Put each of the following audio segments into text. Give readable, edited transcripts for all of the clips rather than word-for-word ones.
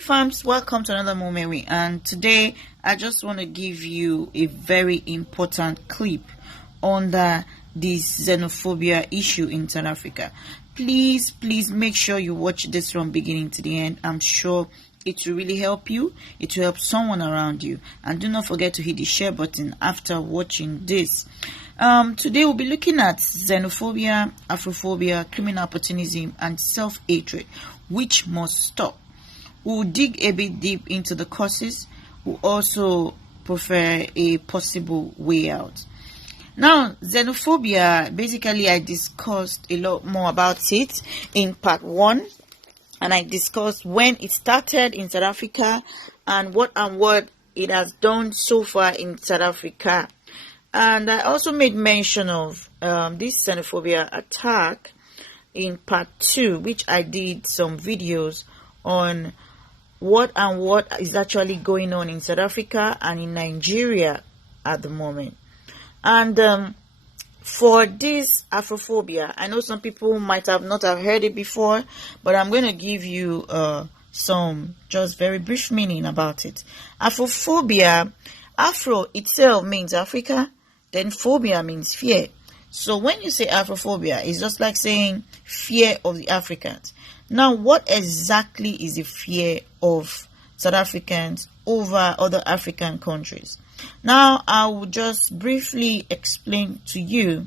Fams, welcome to another moment and today I just want to give you a very important clip on this xenophobia issue in South Africa. Please make sure you watch this from beginning to the end. I'm sure it will really help you. It will help someone around you, and do not forget to hit the share button after watching this. Today we'll be looking at xenophobia, Afrophobia, criminal opportunism, and self-hatred, which must stop. We'll dig a bit deep into the causes. We'll also prefer a possible way out. Now, xenophobia, basically I discussed a lot more about it in part 1. And I discussed when it started in South Africa and what it has done so far in South Africa. And I also made mention of this xenophobia attack in part 2, which I did some videos on what is actually going on in South Africa and in Nigeria at the moment. And for this Afrophobia, I know some people might not have heard it before, but I'm going to give you some just very brief meaning about it. Afrophobia, Afro itself means Africa, then phobia means fear. So when you say Afrophobia, it's just like saying fear of the Africans. Now, what exactly is the fear of South Africans over other African countries? Now, I will just briefly explain to you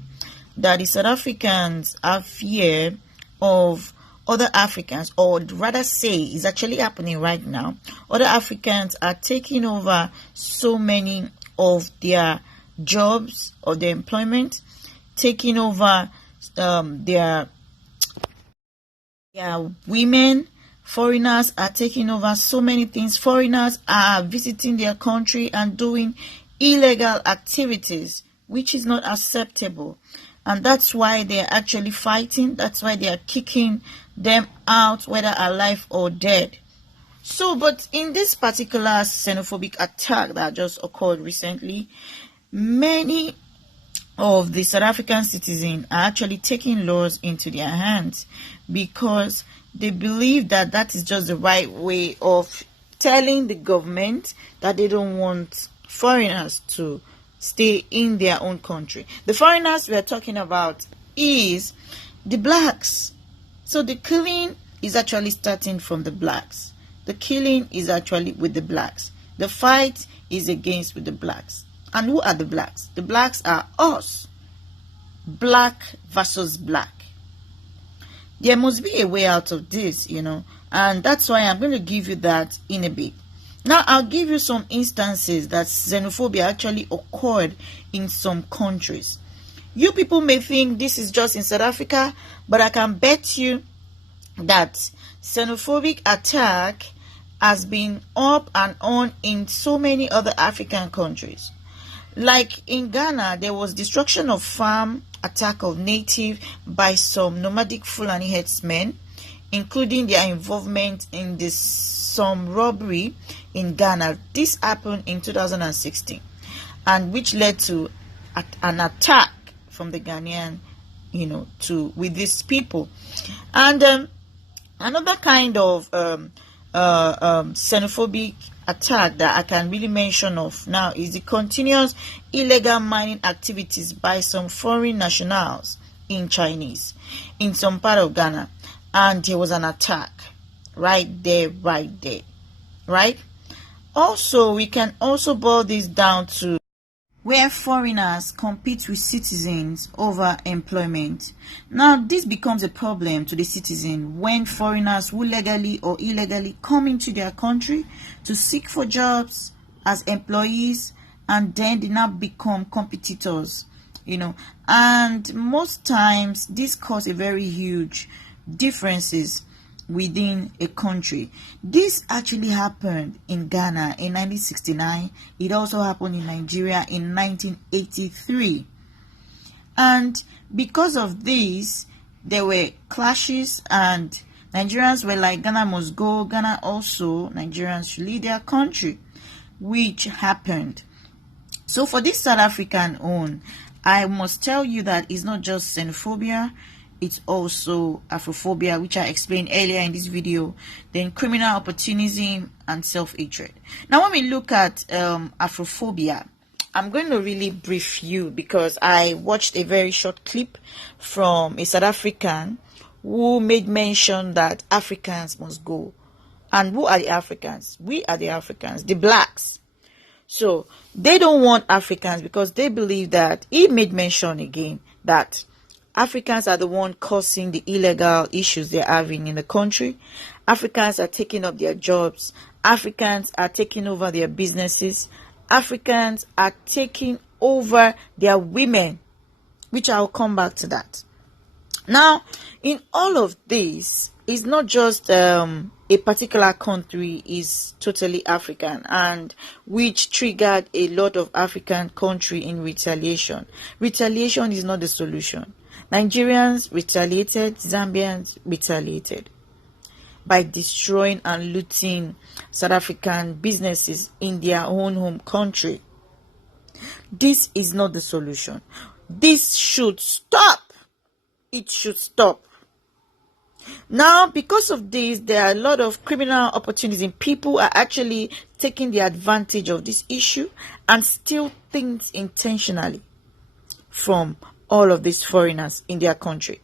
that the South Africans have fear of other Africans, or rather say, is actually happening right now. Other Africans are taking over so many of their jobs or their employment, taking over their women. Foreigners are taking over so many things. Foreigners are visiting their country and doing illegal activities, which is not acceptable. And that's why they're actually fighting. That's why they are kicking them out, whether alive or dead. So, but in this particular xenophobic attack that just occurred recently, many of the South African citizens are actually taking laws into their hands because they believe that that is just the right way of telling the government that they don't want foreigners to stay in their own country. The foreigners we are talking about is the blacks. So the killing is actually starting from the blacks. The killing is actually with the blacks. The fight is against with the blacks. And who are the blacks? The blacks are us. Black versus black. There must be a way out of this, and that's why I'm going to give you that in a bit. Now, I'll give you some instances that xenophobia actually occurred in some countries. You people may think this is just in South Africa, but I can bet you that xenophobic attack has been up and on in so many other African countries. Like in Ghana, there was destruction of farm, attack of native by some nomadic Fulani herdsmen, including their involvement in some robbery in Ghana. This happened in 2016, and which led to an attack from the Ghanaian, with these people. And another kind of xenophobic attack that I can really mention of now is the continuous illegal mining activities by some foreign nationals in some part of Ghana, and there was an attack right there. Also, we can also boil this down to where foreigners compete with citizens over employment. Now, this becomes a problem to the citizen when foreigners who legally or illegally come into their country to seek for jobs as employees, and then they now become competitors, and most times this causes a very huge differences within a country. This actually happened in Ghana in 1969. It also happened in Nigeria in 1983. And because of this, there were clashes, and Nigerians were like, Ghana must go. Ghana also, Nigerians should leave their country, which happened. So for this South African own, I must tell you that it's not just xenophobia. it's also Afrophobia, which I explained earlier in this video, then criminal opportunism and self-hatred. Now, when we look at Afrophobia, I'm going to really brief you because I watched a very short clip from a South African who made mention that Africans must go. And who are the Africans? We are the Africans, the blacks. So they don't want Africans because they believe that he made mention again that Africans are the one causing the illegal issues they're having in the country. Africans are taking up their jobs. Africans are taking over their businesses. Africans are taking over their women, which I'll come back to that. Now, in all of this, it's not just a particular country is totally African, and which triggered a lot of African country in retaliation. Retaliation is not the solution. Nigerians retaliated, Zambians retaliated by destroying and looting South African businesses in their own home country. This is not the solution. This should stop. It should stop. Now, because of this, there are a lot of criminal opportunities. People are actually taking the advantage of this issue and steal things intentionally from all of these foreigners in their country.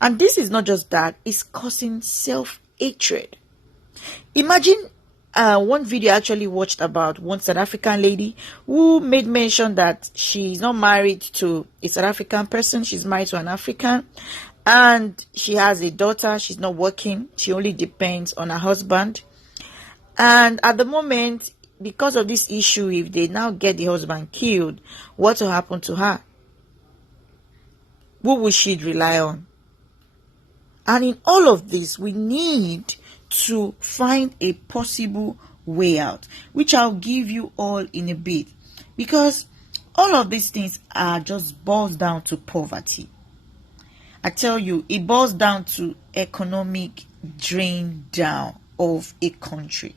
And this is not just that, it's causing self-hatred. Imagine one video I actually watched about one South African lady who made mention that she's not married to a South African person, she's married to an African, and she has a daughter. She's not working, she only depends on her husband. And at the moment, because of this issue, if they now get the husband killed, what will happen to her? Who will she rely on? And in all of this, we need to find a possible way out, which I'll give you all in a bit, because all of these things are just boils down to poverty. I tell you, it boils down to economic drain down of a country.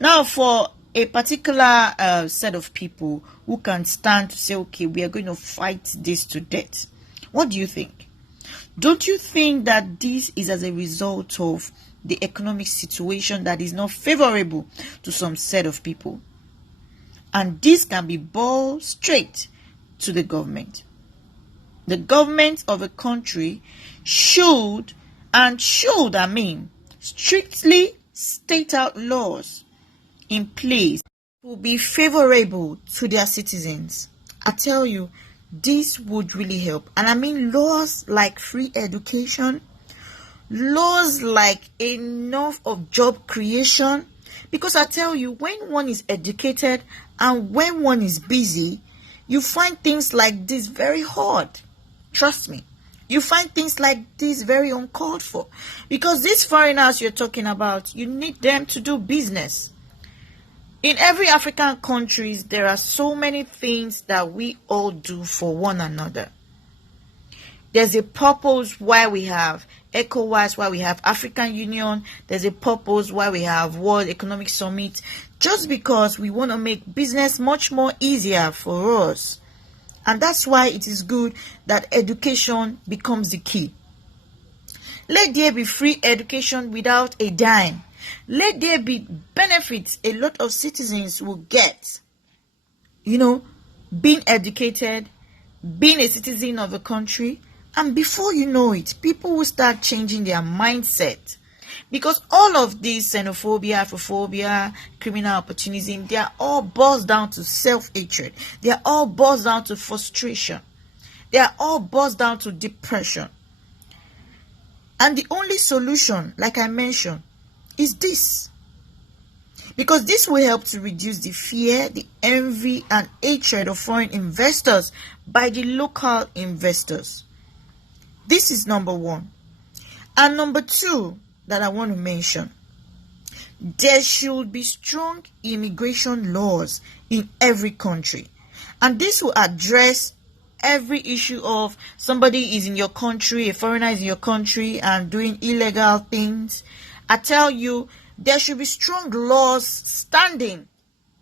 Now, for a particular set of people who can stand to say, okay, we are going to fight this to death, what do you think? Don't you think that this is as a result of the economic situation that is not favorable to some set of people? And this can be brought straight to the government. The government of a country should strictly state out laws in place to be favorable to their citizens. I tell you, this would really help. And I mean laws like free education, laws like enough of job creation. Because I tell you, when one is educated and when one is busy, you find things like this very hard. Trust me. You find things like this very uncalled for. Because these foreigners you're talking about, you need them to do business. In every African countries, there are so many things that we all do for one another. There's a purpose why we have ECOWAS, why we have African Union. There's a purpose why we have World Economic Summit. Just because we want to make business much more easier for us. And that's why it is good that education becomes the key. Let there be free education without a dime. Let there be benefits a lot of citizens will get. Being educated, being a citizen of a country, and before you know it, people will start changing their mindset. Because all of these xenophobia, Afrophobia, criminal opportunism, they are all boils down to self-hatred. They are all boils down to frustration. They are all boils down to depression. And the only solution, like I mentioned, is this. Because this will help to reduce the fear, the envy, and hatred of foreign investors by the local investors. This is number one. And number two that I want to mention, there should be strong immigration laws in every country. And this will address every issue of somebody is in your country, a foreigner is in your country and doing illegal things. I tell you, there should be strong laws standing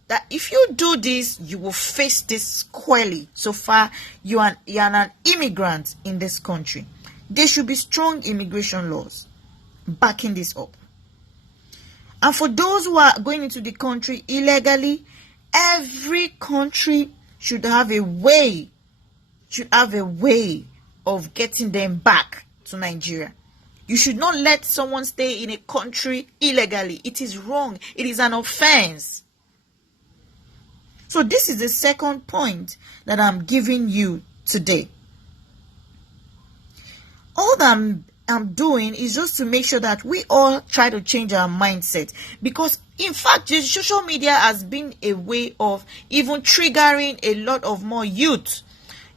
that if you do this, you will face this squarely. So far, you are an immigrant in this country. There should be strong immigration laws backing this up. And for those who are going into the country illegally, every country should have a way of getting them back to Nigeria. You should not let someone stay in a country illegally. It is wrong. It is an offense. So this is the second point that I'm giving you today. All that I'm doing is just to make sure that we all try to change our mindset, because in fact social media has been a way of even triggering a lot of more youth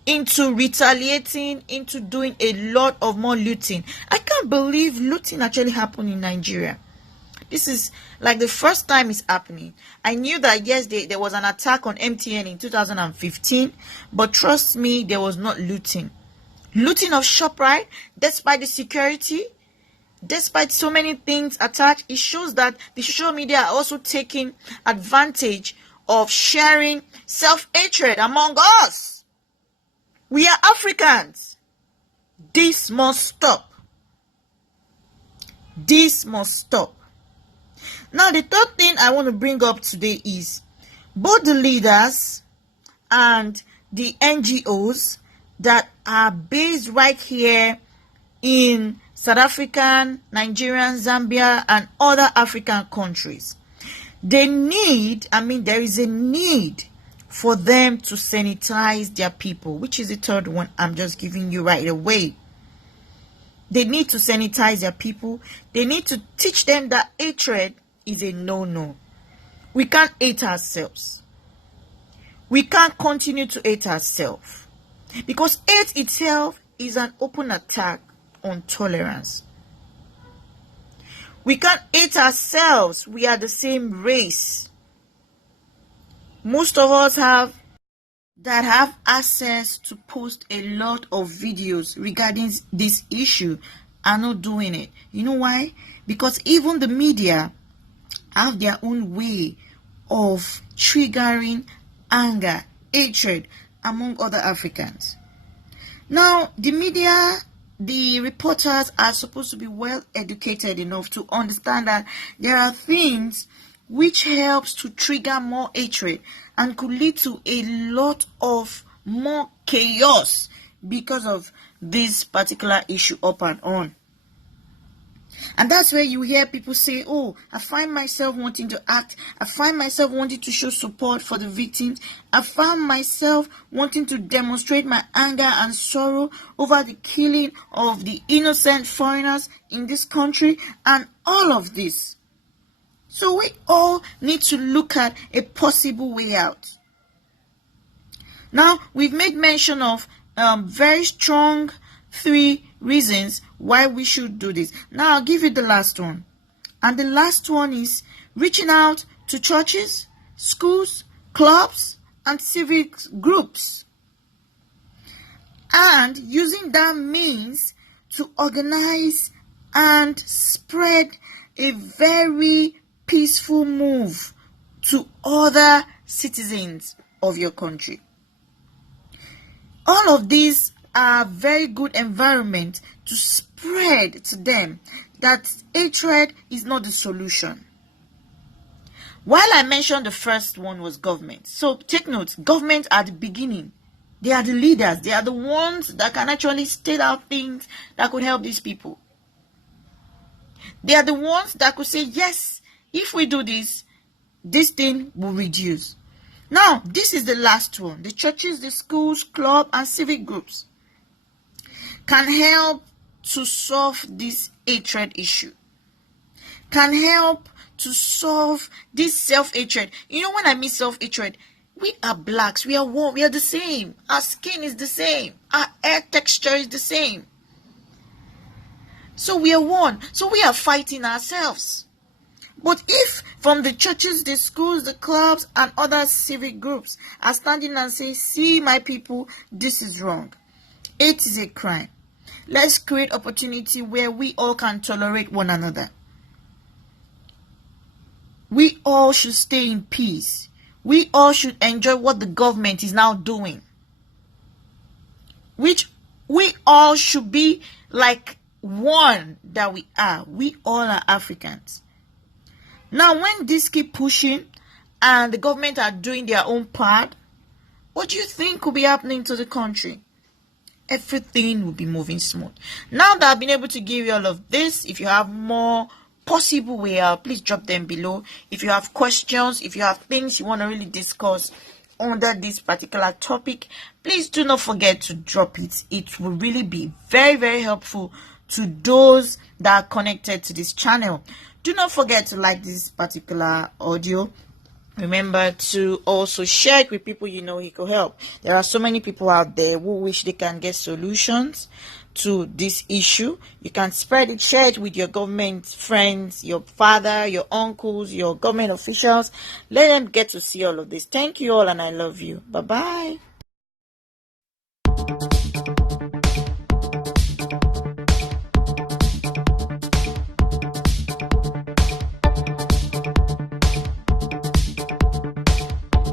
into retaliating, into doing a lot of more looting. I can't believe looting actually happened in Nigeria. This is like the first time it's happening. I knew that yes, there was an attack on MTN in 2015, but trust me, there was not looting. Looting of SHOPRITE, despite the security, despite so many things attached, it shows that the social media are also taking advantage of sharing self-hatred among us. We are Africans. This must stop. This must stop. Now, the third thing I want to bring up today is both the leaders and the NGOs that are based right here in South Africa, Nigerian, Zambia, and other African countries. There is a need for them to sanitize their people, which is the third one I'm just giving you right away. They need to sanitize their people. They need to teach them that hatred is a no-no. We can't hate ourselves. We can't continue to hate ourselves, because hate itself is an open attack on tolerance. We can't hate ourselves. We are the same race. Most of us have access to post a lot of videos regarding this issue are not doing it. You know why? Because even the media have their own way of triggering anger, hatred among other Africans. Now, the media, the reporters are supposed to be well educated enough to understand that there are things which helps to trigger more hatred and could lead to a lot of more chaos because of this particular issue up and on. And that's where you hear people say, oh, I find myself wanting to act. I find myself wanting to show support for the victims. I found myself wanting to demonstrate my anger and sorrow over the killing of the innocent foreigners in this country and all of this. So we all need to look at a possible way out. Now, we've made mention of very strong 3 reasons why we should do this. Now, I'll give you the last one. And the last one is reaching out to churches, schools, clubs, and civic groups. And using that means to organize and spread a very peaceful move to other citizens of your country. All of these are very good environment to spread to them that hatred is not the solution. While I mentioned the first one was government, so take note, government at the beginning, they are the leaders, they are the ones that can actually state out things that could help these people. They are the ones that could say, yes, if we do this, this thing will reduce. Now, this is the last one. The churches, the schools, club, and civic groups can help to solve this hatred issue. Can help to solve this self-hatred. You know, when I mean self-hatred, we are blacks, we are one, we are the same. Our skin is the same. Our hair texture is the same. So we are one. So we are fighting ourselves. But if from the churches, the schools, the clubs, and other civic groups are standing and say, see my people, this is wrong. Hate is a crime. Let's create opportunity where we all can tolerate one another. We all should stay in peace. We all should enjoy what the government is now doing. Which we all should be like one that we are. We all are Africans. Now, when this keep pushing and the government are doing their own part, what do you think could be happening to the country? Everything will be moving smooth. Now that I've been able to give you all of this, if you have more possible way out, please drop them below. If you have questions, if you have things you want to really discuss under this particular topic, please do not forget to drop it. It will really be very, very helpful to those that are connected to this channel. Do not forget to like this particular audio. Remember to also share it with people you know it could help. There are so many people out there who wish they can get solutions to this issue. You can spread it, share it with your government friends, your father, your uncles, your government officials. Let them get to see all of this. Thank you all, and I love you. Bye-bye.